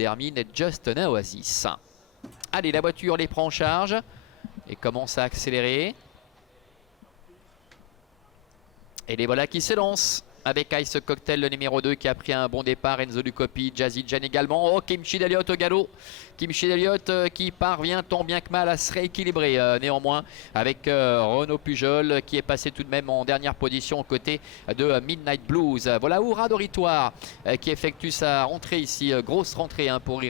termine Just an Oasis. Allez, la voiture les prend en charge et commence à accélérer. Et les voilà qui s'élancent avec Ice Cocktail, le numéro 2 qui a pris un bon départ. Enzo Lucopi, Jazzy Jen également. Oh, Kimchi Deliot au galop. Kimchi Deliot qui parvient tant bien que mal à se rééquilibrer néanmoins avec Renaud Pujol qui est passé tout de même en dernière position aux côtés de Midnight Blues. Voilà Oura Doritoire qui effectue sa rentrée ici. Grosse rentrée pour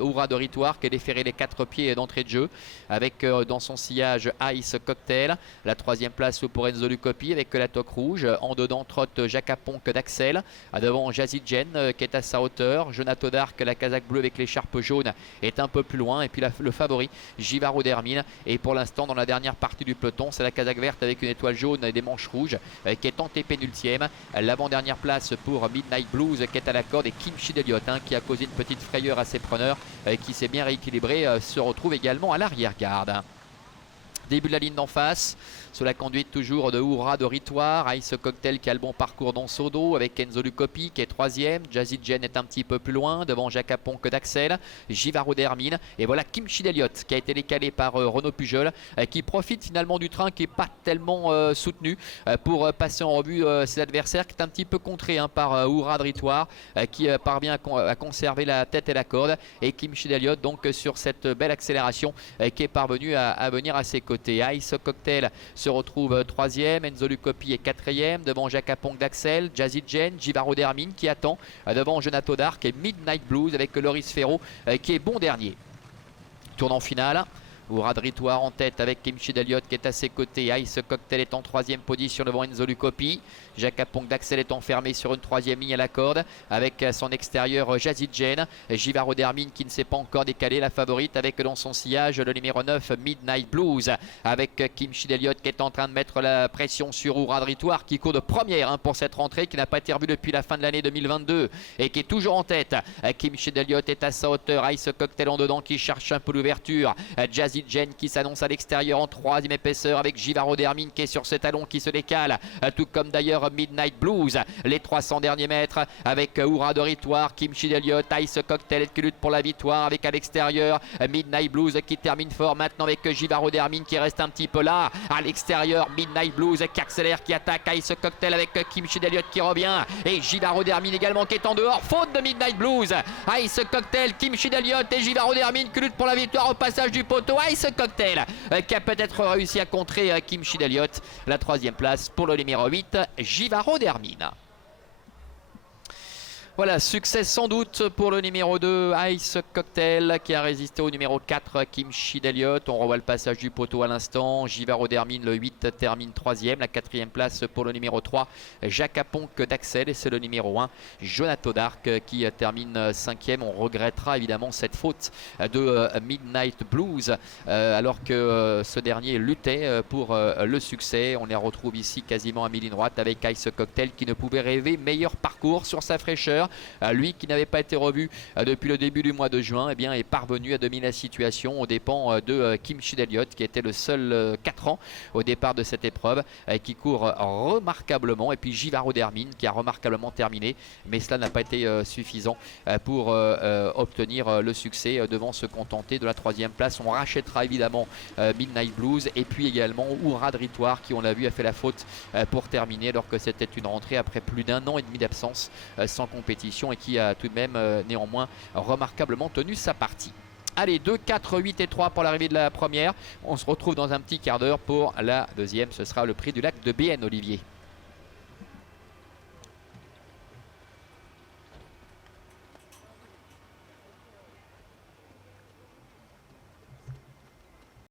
Oura Doritoire qui a déféré les 4 pieds d'entrée de jeu avec dans son sillage Ice Cocktail. La 3e place pour Enzo Lucopi avec la toque rouge. En dedans trotte Jacques Ponk d'Axel. Devant Jazzy Jen qui est à sa hauteur. Jonato Dark, la casaque bleue avec l'écharpe jaune, est un peu plus loin. Et puis le favori, Givaro Dermine. Et pour l'instant, dans la dernière partie du peloton, c'est la casaque verte avec une étoile jaune et des manches rouges qui est antépénultième. L'avant-dernière place pour Midnight Blues qui est à la corde. Et Kimchi Deliot qui a causé une petite frayeur à ses preneurs qui s'est bien rééquilibré, se retrouve également à l'arrière-garde. Début de la ligne d'en face, sous la conduite toujours de Oura Doritoire. Ice Cocktail qui a le bon parcours dans son dos avec Enzo Lucopi qui est 3e. Jazzy Jen est un petit peu plus loin devant Jacques Ponk d'Axel. Givaro Dermine. Et voilà Kimchi Deliot qui a été décalé par Renaud Pujol qui profite finalement du train qui n'est pas tellement soutenu pour passer en revue ses adversaires, qui est un petit peu contré par Oura Doritoire qui parvient à conserver la tête et la corde. Et Kimchi Deliot donc sur cette belle accélération qui est parvenu à venir à ses côtés. Ice Cocktail se retrouve 3e, Enzo Lucopi est 4e, devant Jacques Ponk d'Axel, Jazzy Jen, Givaro Dermine qui attend devant Jonato Dark et Midnight Blues avec Loris Ferro qui est bon dernier. Tournant final. Oura Doritoire en tête avec Kimchi Deliot qui est à ses côtés. Ice Cocktail est en 3e position devant Enzo Lucopi. Jacques Ponk d'Axel est enfermé sur une 3e ligne à la corde avec son extérieur Jazzy Jen. Givaro Dermine qui ne s'est pas encore décalé, la favorite avec dans son sillage le numéro 9 Midnight Blues avec Kimchi Deliot qui est en train de mettre la pression sur Oura Doritoire qui court de première pour cette rentrée, qui n'a pas été revue depuis la fin de l'année 2022 et qui est toujours en tête. Kimchi Deliot est à sa hauteur. Ice Cocktail en dedans qui cherche un peu l'ouverture. Jazzy Jen qui s'annonce à l'extérieur en 3e épaisseur avec Givaro Dermine qui est sur ses talons qui se décale, tout comme d'ailleurs Midnight Blues. Les 300 derniers mètres avec Oura Doritoire, Kimchi Deliot, Ice Cocktail qui lutte pour la victoire avec à l'extérieur Midnight Blues qui termine fort maintenant avec Givaro Dermine qui reste un petit peu là. À l'extérieur Midnight Blues qui accélère, qui attaque Ice Cocktail avec Kimchi Deliot qui revient et Givaro Dermine également qui est en dehors. Faute de Midnight Blues. Ice Cocktail, Kimchi Deliot et Givaro Dermine qui luttent pour la victoire au passage du poteau. Ice Cocktail qui a peut-être réussi à contrer Kimchi Deliot. La 3e place pour le numéro 8 Givaro Dermine. Voilà, succès sans doute pour le numéro 2, Ice Cocktail, qui a résisté au numéro 4, Kimchi Deliot. On revoit le passage du poteau à l'instant. Givaro Dermine, le 8, termine 3e. La 4e place pour le numéro 3, Jacques Ponk d'Axel. Et c'est le numéro 1, Jonato Dark, qui termine 5e. On regrettera évidemment cette faute de Midnight Blues, alors que ce dernier luttait pour le succès. On les retrouve ici quasiment à mi-ligne droite avec Ice Cocktail qui ne pouvait rêver meilleur parcours sur sa fraîcheur. Lui qui n'avait pas été revu depuis le début du mois de juin, est parvenu à dominer la situation aux dépens de Kimchi Deliot qui était le seul 4 ans au départ de cette épreuve, qui court remarquablement, et puis Givaro Dermine qui a remarquablement terminé, mais cela n'a pas été suffisant pour obtenir le succès, devant se contenter de la 3e place. On rachètera évidemment Midnight Blues et puis également Oura Doritoire qui, on l'a vu, a fait la faute pour terminer, alors que c'était une rentrée après plus d'1 an et demi d'absence sans compétition, et qui a tout de même néanmoins remarquablement tenu sa partie. Allez, 2, 4, 8 et 3 pour l'arrivée de la première. On se retrouve dans un petit quart d'heure pour la 2e. Ce sera le prix du lac de BN, Olivier.